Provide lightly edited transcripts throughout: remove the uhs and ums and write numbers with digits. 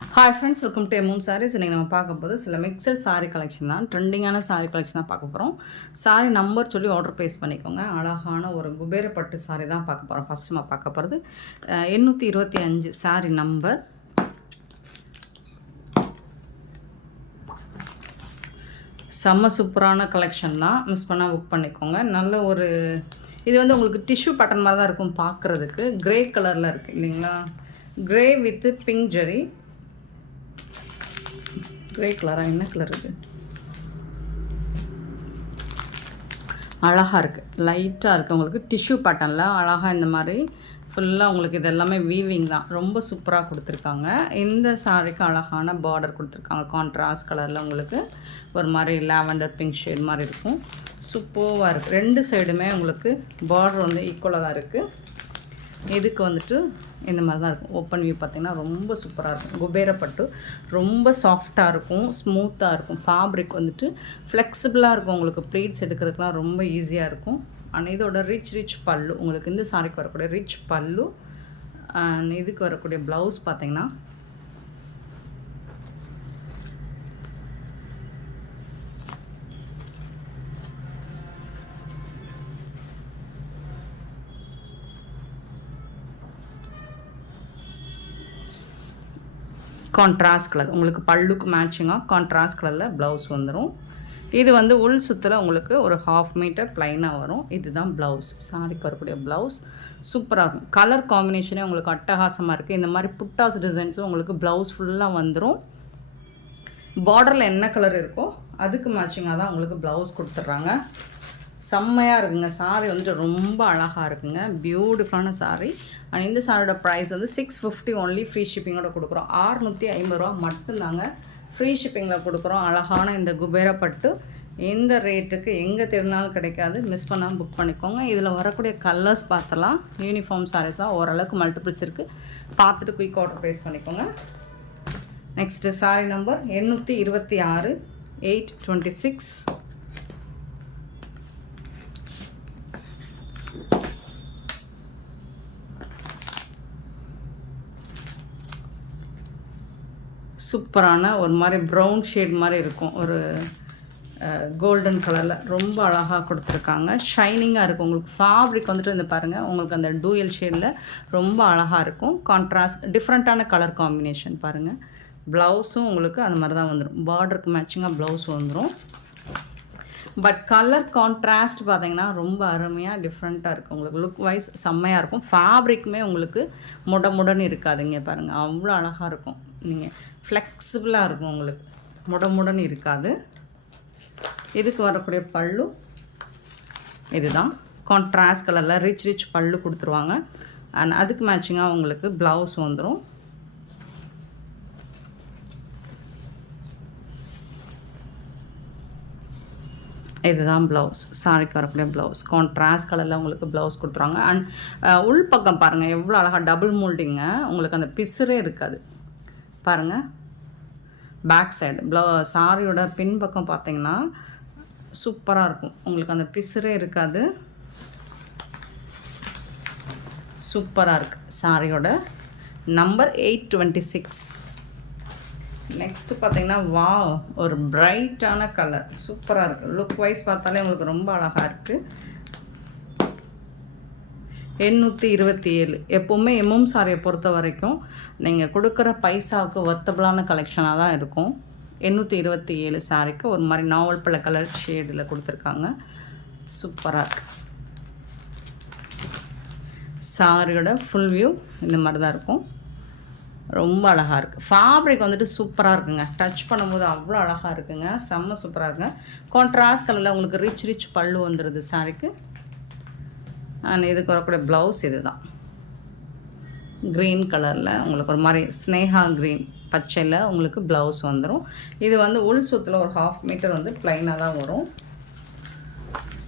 Hi friends, welcome to M M sarees. இன்றைக்கி நம்ம பார்க்க போது சில மிக்சட் சாரீ கலெக்ஷன் தான், ட்ரெண்டிங்கான சாரீ கலெக்ஷன் தான் பார்க்க போகிறோம். சாரீ நம்பர் சொல்லி ஆர்டர் ப்ளேஸ் பண்ணிக்கோங்க. அழகான ஒரு குபேரப்பட்டு சாரீ தான் பார்க்க போகிறோம். ஃபஸ்ட்டு நம்ம பார்க்க போகிறது 825 சாரீ நம்பர். செம்ம சூப்பரான கலெக்ஷன் தான், மிஸ் பண்ணால் புக் பண்ணிக்கோங்க. நல்ல ஒரு இது வந்து உங்களுக்கு டிஷ்யூ பேட்டர்ன் மாதிரி தான் இருக்கும் பார்க்குறதுக்கு. க்ரே கலரில் இருக்குது இல்லைங்களா, grey with pink zari. Grey கலராக என்ன கலர் இது, அழகாக இருக்குது, லைட்டாக இருக்குது. உங்களுக்கு டிஷ்யூ பேட்டர்னில் அழகாக இந்த மாதிரி ஃபுல்லாக உங்களுக்கு இது எல்லாமே வீவிங் தான், ரொம்ப சூப்பராக கொடுத்துருக்காங்க. இந்த சாரீக்கு அழகான பார்டர் கொடுத்துருக்காங்க. கான்ட்ராஸ்ட் கலரில் உங்களுக்கு ஒரு மாதிரி லாவெண்டர் பிங்க் ஷேட் மாதிரி இருக்கும். சூப்பராக இருக்குது. ரெண்டு சைடுமே உங்களுக்கு பார்டர் வந்து ஈக்குவலாக தான் இருக்குது. இதுக்கு வந்துட்டு இந்த மாதிரி தான் இருக்கும். ஓப்பன் வியூ பார்த்திங்கன்னா ரொம்ப சூப்பராக இருக்கும். குபேரப்பட்டு ரொம்ப சாஃப்டாக இருக்கும், ஸ்மூத்தாக இருக்கும். ஃபேப்ரிக் வந்துட்டு ஃப்ளெக்சிபிளாக இருக்கும். உங்களுக்கு ப்ளீட்ஸ் எடுக்கிறதுக்குலாம் ரொம்ப ஈஸியாக இருக்கும். அண்ட் இதோட ரிச் பல்லு, உங்களுக்கு இந்த சாரிக்கு வரக்கூடிய ரிச் பல்லு. அண்ட் இதுக்கு வரக்கூடிய ப்ளவுஸ் பார்த்திங்கன்னா கான்ட்ராஸ்ட் கலர், உங்களுக்கு பல்லுக்கு மேட்சிங்காக கான்ட்ராஸ்ட் கலரில் ப்ளவுஸ் வந்துடும். இது வந்து உள் சுற்றில் உங்களுக்கு ஒரு 1/2 மீட்டர் ப்ளைனாக வரும். இதுதான் ப்ளவுஸ், சாரிக்கு வரக்கூடிய ப்ளவுஸ். சூப்பராக இருக்கும். கலர் காம்பினேஷனே உங்களுக்கு அட்டகாசமாக இருக்குது. இந்த மாதிரி புட்டாஸ் டிசைன்ஸும் உங்களுக்கு ப்ளவுஸ் ஃபுல்லாக வந்துடும். பார்டரில் என்ன கலர் இருக்கோ அதுக்கு மேட்சிங்காக தான் உங்களுக்கு ப்ளவுஸ் கொடுத்துட்றாங்க. செம்மையாக இருக்குங்க. சாரீ வந்துட்டு ரொம்ப அழகாக இருக்குங்க, பியூட்டிஃபுல்லான சாரீ. அண்ட் இந்த சாரியோட ப்ரைஸ் வந்து 650 ஒன்லி, ஃப்ரீ ஷிப்பிங்கோட கொடுக்குறோம். 650 ரூபா மட்டும்தாங்க ஃப்ரீ ஷிப்பிங்கில் கொடுக்குறோம். அழகான இந்த குபேரப்பட்டு இந்த ரேட்டுக்கு எங்கே தேடினாலும் கிடைக்காது, மிஸ் பண்ணாமல் புக் பண்ணிக்கோங்க. இதில் வரக்கூடிய கலர்ஸ் பார்த்தலாம். யூனிஃபார்ம் சாரீஸ் தான், ஓரளவுக்கு மல்டிபிள்ஸ் இருக்குது, பார்த்துட்டு குயிக் ஆர்டர் ப்ளேஸ் பண்ணிக்கோங்க. Next sari number 826 826. சூப்பரான ஒரு மாதிரி ப்ரௌன் ஷேட் மாதிரி இருக்கும், ஒரு கோல்டன் கலரில் ரொம்ப அழகாக கொடுத்துருக்காங்க. ஷைனிங்காக இருக்கும். உங்களுக்கு ஃபேப்ரிக் வந்துட்டு இந்த பாருங்கள், உங்களுக்கு அந்த டூயல் ஷேடில் ரொம்ப அழகாக இருக்கும். கான்ட்ராஸ்ட் டிஃப்ரெண்ட்டான கலர் காம்பினேஷன் பாருங்கள். ப்ளவுஸும் உங்களுக்கு அந்த மாதிரி தான் வந்துடும், பார்டருக்கு மேட்சிங்காக ப்ளவுஸ் வந்துடும். பட் கலர் கான்ட்ராஸ்ட் பார்த்திங்கன்னா ரொம்ப அருமையாக டிஃப்ரெண்ட்டாக இருக்குது. உங்களுக்கு லுக் வைஸ் செம்மையாக இருக்கும். ஃபேப்ரிக்குமே உங்களுக்கு முடன்னு இருக்காதுங்க பாருங்கள், அவ்வளோ அழகாக இருக்கும். நீங்கள் ஃப்ளெக்சிபிளாக இருக்கும், உங்களுக்கு முடன்னு இருக்காது. இதுக்கு வரக்கூடிய பல்லு இதுதான், கான்ட்ராஸ்ட் கலரில் ரிச் பல்லு கொடுத்துருவாங்க. அண்ட் அதுக்கு மேட்சிங்காக உங்களுக்கு ப்ளவுஸ் வந்துடும். இதுதான் ப்ளவுஸ், சாரிக்கு வரக்கூடிய ப்ளவுஸ். கான்ட்ராஸ்ட் கலரில் உங்களுக்கு ப்ளவுஸ் கொடுத்துருவாங்க. அண்ட் உள் பக்கம் பாருங்கள் எவ்வளோ அழகாக டபுள் மோல்டிங்க, உங்களுக்கு அந்த பிசுரே இருக்காது பாருங்கள். பேக் சைடு சாரியோட பின்பக்கம் பார்த்தீங்கன்னா சூப்பராக இருக்கும், உங்களுக்கு அந்த பிசுரே இருக்காது. சூப்பராக இருக்குது. சாரியோட நம்பர் 826. நெக்ஸ்ட்டு பார்த்தீங்கன்னா வா, ஒரு பிரைட்டான கலர், சூப்பராக இருக்குது. லுக் வைஸ் பார்த்தாலே உங்களுக்கு ரொம்ப அழகாக இருக்குது. 827. எப்போவுமே எம்எம் சாரியை பொறுத்த வரைக்கும் நீங்கள் கொடுக்குற பைசாவுக்கு ஒர்த்தபிளான கலெக்ஷனாக தான் இருக்கும். 827 சாரிக்கு ஒரு மாதிரி நாவல் பழ கலர் ஷேடில் கொடுத்துருக்காங்க. சூப்பராக இருக்குது. சாரியோட ஃபுல் வியூ இந்த மாதிரி தான் இருக்கும், ரொம்ப அழகாக இருக்குது. ஃபேப்ரிக் வந்துட்டு சூப்பராக இருக்குங்க, டச் பண்ணும்போது அவ்வளோ அழகாக இருக்குங்க, செம்ம சூப்பராக இருக்குங்க. கான்ட்ராஸ்ட் கலரில் உங்களுக்கு ரிச் பல்லு வந்துடுது சாரிக்கு. அண்ட் இதுக்கு வரக்கூடிய ப்ளவுஸ் இது தான், க்ரீன் கலரில் உங்களுக்கு ஒரு மாதிரி ஸ்னேகா க்ரீன் பச்சையில் உங்களுக்கு ப்ளவுஸ் வந்துடும். இது வந்து உள் சுற்றில் ஒரு 1/2 மீட்டர் வந்து ப்ளைனாக தான் வரும்.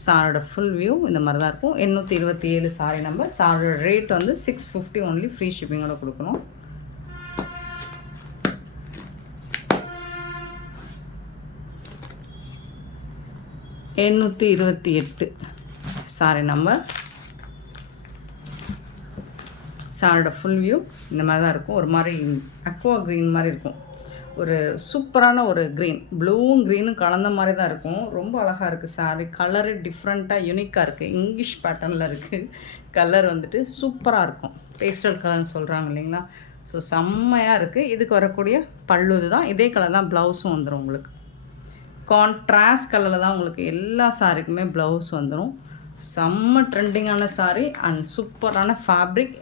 சாரோட ஃபுல் வியூ இந்த மாதிரி தான் இருக்கும். 827 சாரி நம்பர். சாரோட ரேட் வந்து 650 ஒன்லி, ஃப்ரீ ஷிப்பிங்கோட கொடுக்கணும். எண்ணூற்றி 28 சாரி நம்பர். சாரோட ஃபுல் வியூ இந்த மாதிரி தான் இருக்கும். ஒரு மாதிரி அக்வா க்ரீன் மாதிரி இருக்கும். ஒரு சூப்பரான ஒரு க்ரீன், ப்ளூவும் க்ரீனும் கலந்த மாதிரி தான் இருக்கும். ரொம்ப அழகாக இருக்குது சாரி. கலரு டிஃப்ரெண்ட்டாக யூனிக்காக இருக்குது. இங்கிலீஷ் பேட்டர்னில் இருக்குது. கலர் வந்துட்டு சூப்பராக இருக்கும். பேஸ்டல் கலர்னு சொல்கிறாங்க இல்லைங்களா? ஸோ செம்மையாக இருக்குது. இதுக்கு வரக்கூடிய பல்லு தான். இதே கலர் தான் ப்ளவுஸும் வந்துடும் உங்களுக்கு. கான்ட்ராஸ்ட் கலரில் தான் உங்களுக்கு எல்லா சாரிக்குமே ப்ளவுஸ் வந்துடும். செம்ம ட்ரெண்டிங்கான சாரீ அண்ட் சூப்பரான ஃபேப்ரிக்.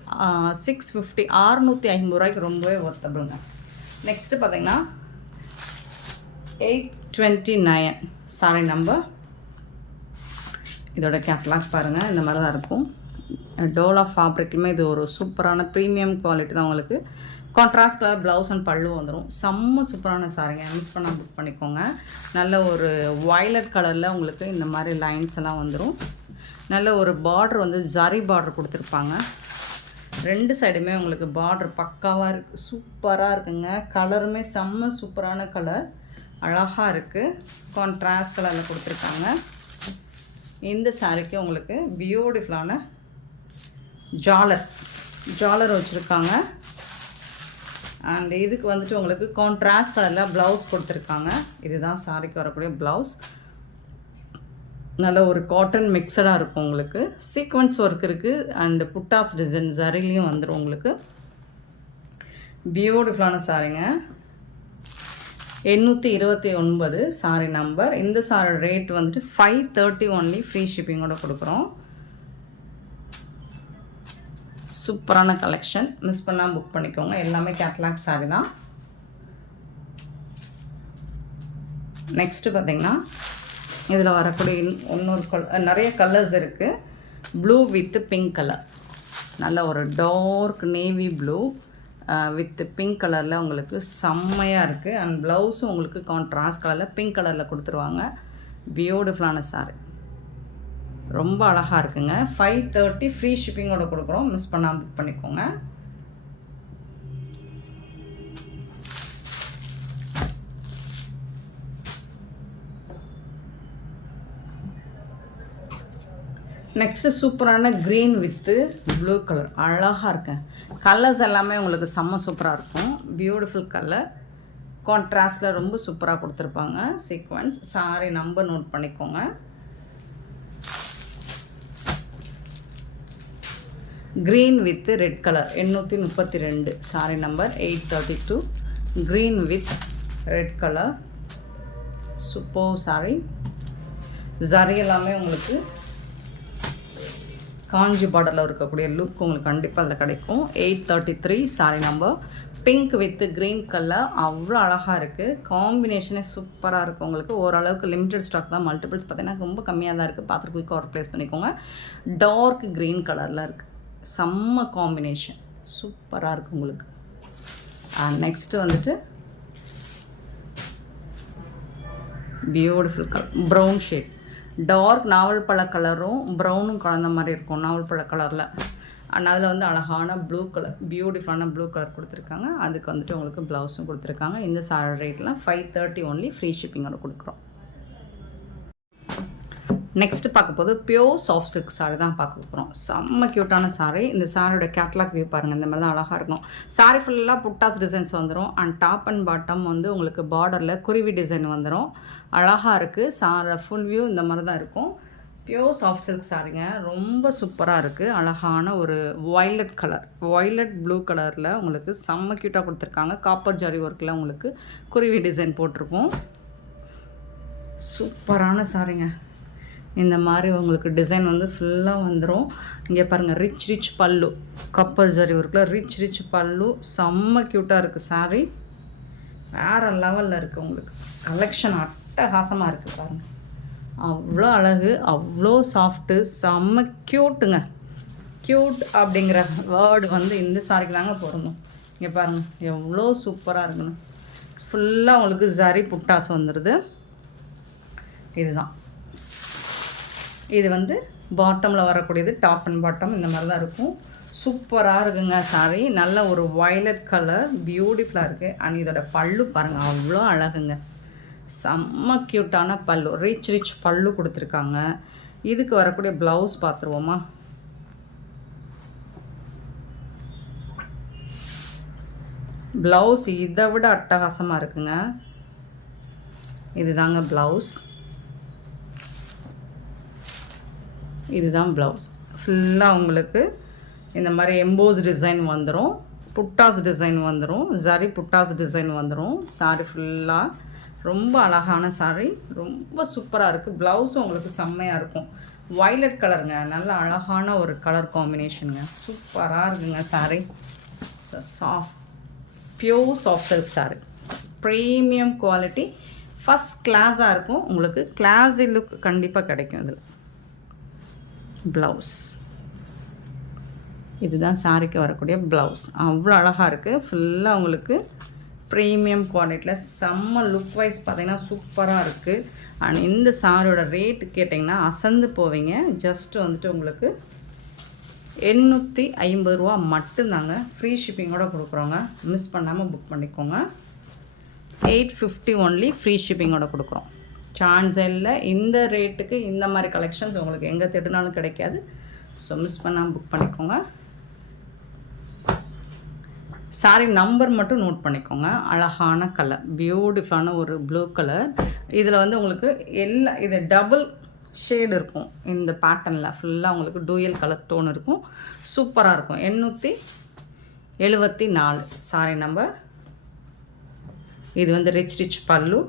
650 650 ரூபாய்க்கு ரொம்பவே ஒர்த்தபிளுங்க. நெக்ஸ்ட்டு பார்த்தீங்கன்னா 829 சாரி நம்பர். இதோட கேட்லாக் பாருங்கள், இந்த மாதிரி தான் இருக்கும். டோலா ஃபேப்ரிக்லுமே இது ஒரு சூப்பரான ப்ரீமியம் குவாலிட்டி தான். உங்களுக்கு கான்ட்ராஸ்ட் கலர் ப்ளவுஸ் அண்ட் பல்லு வந்துடும். செம்ம சூப்பரான சாரிங்க, மிஸ் பண்ணால் புக் பண்ணிக்கோங்க. நல்ல ஒரு வயலட் கலரில் உங்களுக்கு இந்த மாதிரி லைன்ஸ் எல்லாம் வந்துடும். நல்ல ஒரு பார்டர் வந்து ஜரி பார்டர் கொடுத்துருப்பாங்க. 2 சைடுமே உங்களுக்கு பார்டர் பக்காவாக இருக்குது. சூப்பராக இருக்குங்க. கலருமே செம்ம சூப்பரான கலர், அழகாக இருக்குது. கான்ட்ராஸ்ட் கலரில் கொடுத்துருக்காங்க. இந்த சாரிக்கு உங்களுக்கு பியூட்டிஃபுல்லான ஜாலர் வச்சுருக்காங்க. அண்ட் இதுக்கு வந்துட்டு உங்களுக்கு கான்ட்ராஸ்ட் கலரில் ப்ளவுஸ் கொடுத்துருக்காங்க. இதுதான் சாரிக்கு வரக்கூடிய ப்ளவுஸ். நல்ல ஒரு காட்டன் மிக்சடாக இருக்கும். உங்களுக்கு சீக்வன்ஸ் ஒர்க் இருக்குது அண்டு புட்டாஸ் டிசைன் ஜரிலையும் வந்துடும். உங்களுக்கு பியூட்டிஃபுல்லான சாரிங்க. 829 சாரி நம்பர். இந்த சாரி ரேட் வந்துட்டு 530 ஒன்லி, ஃப்ரீ ஷிப்பிங்கோட கொடுக்குறோம். சூப்பரான கலெக்ஷன், மிஸ் பண்ணால் புக் பண்ணிக்கோங்க. எல்லாமே கேட்லாக் சாரி தான். நெக்ஸ்ட்டு பார்த்திங்கன்னா இதில் வரக்கூடிய இன்னொரு நிறைய கலர்ஸ் இருக்குது. ப்ளூ வித் பிங்க் கலர், நல்ல ஒரு dark navy blue with pink கலரில் உங்களுக்கு செம்மையாக இருக்குது. அண்ட் ப்ளவுஸும் உங்களுக்கு கான்ட்ராஸ்ட் கலரில் பிங்க் கலரில் கொடுத்துருவாங்க. பியூட்டிஃபுல்லான சாரி, ரொம்ப அழகாக இருக்குங்க. 530 ஃப்ரீ ஷிப்பிங்கோட கொடுக்குறோம். மிஸ் பண்ணாமல் புக் பண்ணிக்கோங்க. நெக்ஸ்ட்டு சூப்பரான க்ரீன் வித்து ப்ளூ கலர், அழகாக இருக்கேன். கலர்ஸ் எல்லாமே உங்களுக்கு செம்ம சூப்பராக இருக்கும். பியூட்டிஃபுல் கலர், கான்ட்ராஸ்டில் ரொம்ப சூப்பராக கொடுத்துருப்பாங்க. சீக்வன்ஸ் சாரி நம்பர் நோட் பண்ணிக்கோங்க. Green with red colour 832 sorry number 832. Green with red colour super sorry. Zari எல்லாமே உங்களுக்கு காஞ்சி பார்டரில் இருக்கக்கூடிய லுக் உங்களுக்கு கண்டிப்பாக அதில் கிடைக்கும். 833 sorry number. Pink with green colour அவ்வளோ அழகாக இருக்குது. காம்பினேஷனே சூப்பராக இருக்குது. உங்களுக்கு ஓரளவுக்கு லிமிட்டட் ஸ்டாக் தான். மல்டிபிள்ஸ் பார்த்திங்கன்னா ரொம்ப கம்மியாக தான் இருக்குது. பார்த்துட்டு குயிக்காக ஆர்டர் ப்ளேஸ் பண்ணிக்கோங்க. டார்க் க்ரீன் கலரில் இருக்குது. செம்ம காம்பினேஷன், சூப்பராக இருக்குது உங்களுக்கு. நெக்ஸ்ட்டு வந்துட்டு beautiful colour, brown shade. Dark நாவல் பழ கலரும் ப்ரௌனும் கலந்த மாதிரி இருக்கும் நாவல் பழ கலரில். அண்ட் அதில் வந்து அழகான ப்ளூ கலர், பியூட்டிஃபுல்லான ப்ளூ கலர் கொடுத்துருக்காங்க. அதுக்கு வந்துட்டு உங்களுக்கு ப்ளவுஸும் கொடுத்துருக்காங்க. இந்த சாரி ரேட்லாம் 530 ஒன்லி, ஃப்ரீ ஷிப்பிங்கோட கொடுக்குறோம். நெக்ஸ்ட்டு பார்க்க போது பியோர் சாஃப்ட் சில்க் சாரி தான் பார்க்க போகிறோம். செம்ம க்யூட்டான சாரி. இந்த சாரியோட கேட்லாக் வியூ பாருங்கள், இந்த மாதிரி தான் அழகாக இருக்கும். சாரி ஃபுல்லாக புட்டாஸ் டிசைன்ஸ் வந்துடும். அண்ட் டாப் அண்ட் பாட்டம் வந்து உங்களுக்கு பார்டரில் குருவி டிசைன் வந்துடும். அழகாக இருக்குது. சாரோட ஃபுல் வியூ இந்த மாதிரி தான் இருக்கும். பியோர் சாஃப்ட் சில்க் சாரிங்க, ரொம்ப சூப்பராக இருக்குது. அழகான ஒரு வயலட் கலர், வயலட் ப்ளூ கலரில் உங்களுக்கு செம்ம க்யூட்டாக கொடுத்துருக்காங்க. காப்பர் ஜரி ஒர்க்கில் உங்களுக்கு குருவி டிசைன் போட்டிருக்கும். சூப்பரான சாரிங்க. இந்த மாதிரி உங்களுக்கு டிசைன் வந்து ஃபுல்லாக வந்துடும். இங்கே பாருங்கள், ரிச் பல்லு, கப்பல் ஜரி ஒர்க்கில் ரிச் பல்லு, செம்ம க்யூட்டாக இருக்குது சாரி. வேறு லெவலில் இருக்குது. உங்களுக்கு கலெக்ஷன் அட்டகாசமாக இருக்குது பாருங்கள். அவ்வளோ அழகு, அவ்வளோ சாஃப்ட்டு, செம்ம க்யூட்டுங்க. க்யூட் அப்படிங்கிற வேர்டு வந்து இந்த சாரிக்கு தாங்க பொருந்தும். இங்கே பாருங்கள் எவ்வளோ சூப்பராக இருக்குன்னு. ஃபுல்லாக உங்களுக்கு ஜரி புட்டாஸ் வந்துடுது. இதுதான், இது வந்து பாட்டமில் வரக்கூடியது. டாப் அண்ட் பாட்டம் இந்த மாதிரி தான் இருக்கும். சூப்பராக இருக்குங்க சாரி. நல்ல ஒரு வயலட் கலர், பியூட்டிஃபுல்லாக இருக்குது. அண்ட் இதோட பல்லு பாருங்கள், அவ்வளோ அழகுங்க. செம்ம க்யூட்டான பல்லு, ரிச் பல்லு கொடுத்துருக்காங்க. இதுக்கு வரக்கூடிய ப்ளவுஸ் பார்த்துருவோமா. ப்ளவுஸ் இதை விட அட்டகாசமாக இருக்குங்க. இதுதாங்க ப்ளவுஸ். இதுதான் ப்ளவுஸ். ஃபுல்லாக உங்களுக்கு இந்த மாதிரி எம்போஸ் டிசைன் வந்துடும், புட்டாஸ் டிசைன் வந்துடும், ஜரி புட்டாஸ் டிசைன் வந்துடும். சாரி ஃபுல்லாக ரொம்ப அழகான சாரி, ரொம்ப சூப்பராக இருக்குது. ப்ளவுஸும் உங்களுக்கு செம்மையாக இருக்கும். வயலட் கலருங்க, நல்ல அழகான ஒரு கலர் காம்பினேஷனுங்க. சூப்பராக இருக்குங்க sorry. Soft pure soft silk sorry, premium quality, first கிளாஸாக இருக்கும். உங்களுக்கு கிளாஸி லுக் கண்டிப்பாக கிடைக்கும் இதில். ப்ளவுஸ் இதுதான் சாரிக்கு வரக்கூடிய ப்ளவுஸ். அவ்வளோ அழகாக இருக்குது. ஃபுல்லாக உங்களுக்கு ப்ரீமியம் குவாலிட்டியில் செம்ம லுக் வைஸ் பார்த்திங்கன்னா சூப்பராக இருக்குது. அண்ட் இந்த சாரியோட ரேட்டு கேட்டிங்கன்னா அசந்து போவீங்க. ஜஸ்ட்டு வந்துட்டு உங்களுக்கு 850 ரூபா மட்டும்தாங்க. ஃப்ரீ ஷிப்பிங்கோடு கொடுக்குறோங்க. மிஸ் பண்ணாமல் புக் பண்ணிக்கோங்க. 850 ஒன்லி ஃப்ரீ ஷிப்பிங்கோடு கொடுக்குறோம். சான்ஸ் இல்லை. இந்த ரேட்டுக்கு இந்த மாதிரி கலெக்ஷன்ஸ் உங்களுக்கு எங்கே தேடினாலும் கிடைக்காது. ஸோ மிஸ் பண்ணாமல் புக் பண்ணிக்கோங்க. சாரி நம்பர் மட்டும் நோட் பண்ணிக்கோங்க. அழகான கலர், பியூட்டிஃபுல்லான ஒரு ப்ளூ கலர். இதில் வந்து உங்களுக்கு இது டபுள் ஷேடு இருக்கும். இந்த பேட்டர்னில் ஃபுல்லாக உங்களுக்கு டூயல் கலர் டோன் இருக்கும். சூப்பராக இருக்கும். 874 சாரி நம்பர். இது வந்து ரிச் பல்லு.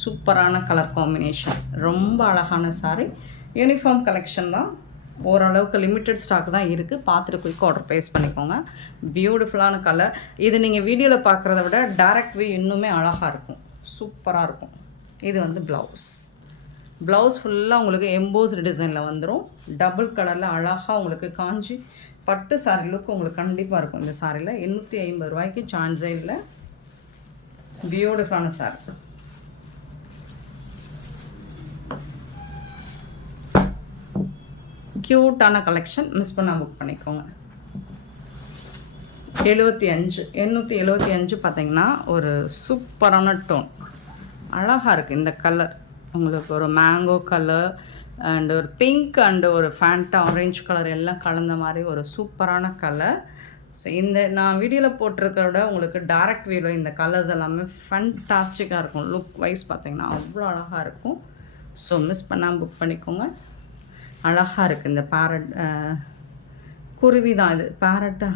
சூப்பரான கலர் காம்பினேஷன், ரொம்ப அழகான சாரி. யூனிஃபார்ம் கலெக்ஷன் தான், ஓரளவுக்கு லிமிட்டட் ஸ்டாக் தான் இருக்குது. பார்த்துட்டு குயிக் ஆர்டர் ப்ளேஸ் பண்ணிக்கோங்க. பியூட்டிஃபுல்லான கலர். இது நீங்கள் வீடியோவில் பார்க்குறத விட டைரக்ட் வியூ இன்னுமே அழகாக இருக்கும், சூப்பராக இருக்கும். இது வந்து ப்ளவுஸ் ஃபுல்லாக உங்களுக்கு எம்போஸ்டு டிசைனில் வந்துடும். டபுள் கலரில் அழகாக உங்களுக்கு காஞ்சி பட்டு சாரி லுக் உங்களுக்கு கண்டிப்பாக இருக்கும். இந்த சாரியில் 850 ரூபாய்க்கு சான்ஸே இல்லை. பியூட்டிஃபுல்லான சாரி. க்யூட்டான கலெக்ஷன், மிஸ் பண்ணால் புக் பண்ணிக்கோங்க. 875 பார்த்திங்கன்னா ஒரு சூப்பரான டோன், அழகாக இருக்குது. இந்த கலர் உங்களுக்கு ஒரு மேங்கோ கலர் அண்ட் ஒரு பிங்க் அண்டு ஒரு ஃபேண்டா ஆரஞ்சு கலர் எல்லாம் கலந்த மாதிரி ஒரு சூப்பரான கலர். ஸோ இந்த நான் வீடியோவில் போட்டிருக்கிறத உங்களுக்கு டைரக்ட் வியூவில் இந்த கலர்ஸ் எல்லாமே ஃபேண்டாஸ்டிக்காக இருக்கும். லுக் வைஸ் பார்த்திங்கன்னா அவ்வளோ அழகாக இருக்கும். ஸோ மிஸ் பண்ணாமல் புக் பண்ணிக்கோங்க. அழகாக இருக்குது. இந்த பேரட் குருவி தான், இது பேரட்டா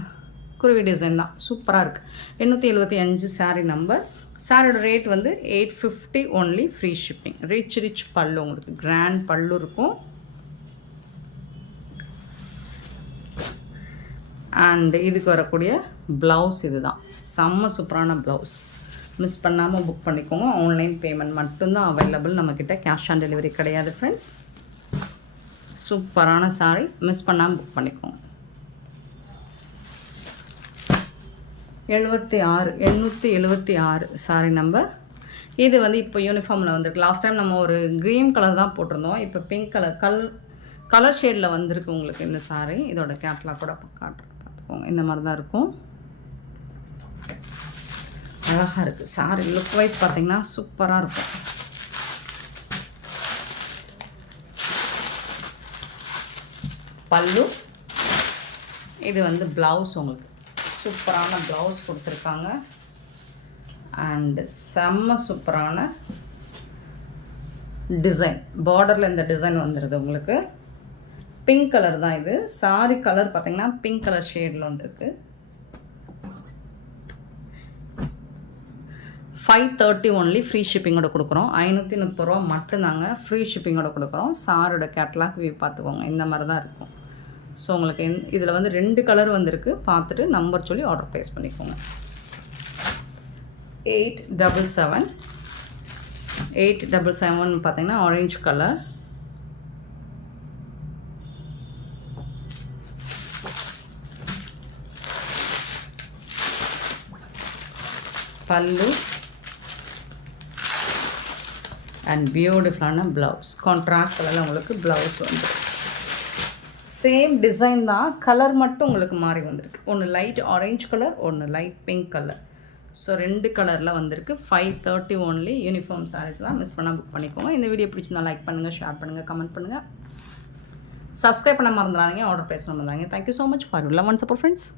குருவி டிசைன் தான், சூப்பராக இருக்குது. 875 சாரீ நம்பர். சாரியோட ரேட் வந்து 850 ஒன்லி ஃப்ரீ ஷிப்பிங். ரிச் பல்லு, உங்களுக்கு கிராண்ட் பல்லு இருக்கும். அண்ட் இதுக்கு வரக்கூடிய ப்ளவுஸ் இது தான், செம்ம சூப்பரான ப்ளவுஸ். மிஸ் பண்ணாமல் புக் பண்ணிக்கோங்க. ஆன்லைன் பேமெண்ட் மட்டும்தான் அவைலபிள் நம்மக்கிட்ட, கேஷ் ஆன் டெலிவரி கிடையாது ஃப்ரெண்ட்ஸ். சூப்பரான சாரி, மிஸ் பண்ணாமல் புக் பண்ணிக்கோங்க. 876 சாரி நம்பர். இது வந்து இப்போ யூனிஃபார்மில் வந்துருக்கு. லாஸ்ட் டைம் நம்ம ஒரு க்ரீன் கலர் தான் போட்டிருந்தோம். இப்போ பிங்க் கலர் ஷேடில் வந்திருக்கு உங்களுக்கு இந்த சாரி. இதோட கேட்லாக் கூட காட்டுறேன், பார்த்துக்கோங்க. இந்த மாதிரி தான் இருக்கும், அழகாக இருக்குது சாரி. லுக் வைஸ் பார்த்திங்கன்னா சூப்பராக இருக்கும். பல்லு, இது வந்து ப்ளவுஸ், உங்களுக்கு சூப்பரான ப்ளவுஸ் கொடுத்துருக்காங்க. அண்டு செம்ம சூப்பரான டிசைன், பார்டரில் இந்த டிசைன் வந்துடுது உங்களுக்கு. பிங்க் கலர் தான் இது. சாரி கலர் பார்த்திங்கன்னா பிங்க் கலர் ஷேடில் வந்துருக்கு. 530 ஒன்லி ஃப்ரீ ஷிப்பிங்கோட கொடுக்குறோம். 530 ரூபா மட்டும்தாங்க ஃப்ரீ ஷிப்பிங்கோட கொடுக்குறோம். சாரோட கேட்லாக் வியூ பார்த்துக்கோங்க, இந்த மாதிரி தான் இருக்கும். ஸோ உங்களுக்கு இதில் வந்து 2 கலர் வந்திருக்கு. பார்த்துட்டு நம்பர் சொல்லி ஆர்டர் ப்ளேஸ் பண்ணிக்கோங்க. 877 பார்த்தீங்கன்னா ஆரஞ்சு கலர். பல்லு அண்ட் பியூட்டிஃபுல்லான ப்ளவுஸ். கான்ட்ராஸ்ட் கலரில் உங்களுக்கு ப்ளவுஸ் வந்து சேம் டிசைன் தான், கலர் மட்டும் உங்களுக்கு மாறி வந்திருக்கு. ஒன்று லைட் ஆரஞ்சு கலர், ஒன்று லைட் பிங்க் கலர். ஸோ 2 கலரில் வந்திருக்கு. 530 ஒன்லி. யூனிஃபார்ம் சாரீஸ் தான், மிஸ் பண்ணால் புக் பண்ணிக்கோங்க. இந்த வீடியோ பிடிச்சிருந்தா லைக் பண்ணுங்கள், ஷேர் பண்ணுங்கள், கமெண்ட் பண்ணுங்கள். சப்ஸ்கிரைப் பண்ண மறந்துடாதீங்க, ஆர்டர் ப்ளேஸ் பண்ண மறந்துடாதீங்க. Thank you so much for your love and support friends.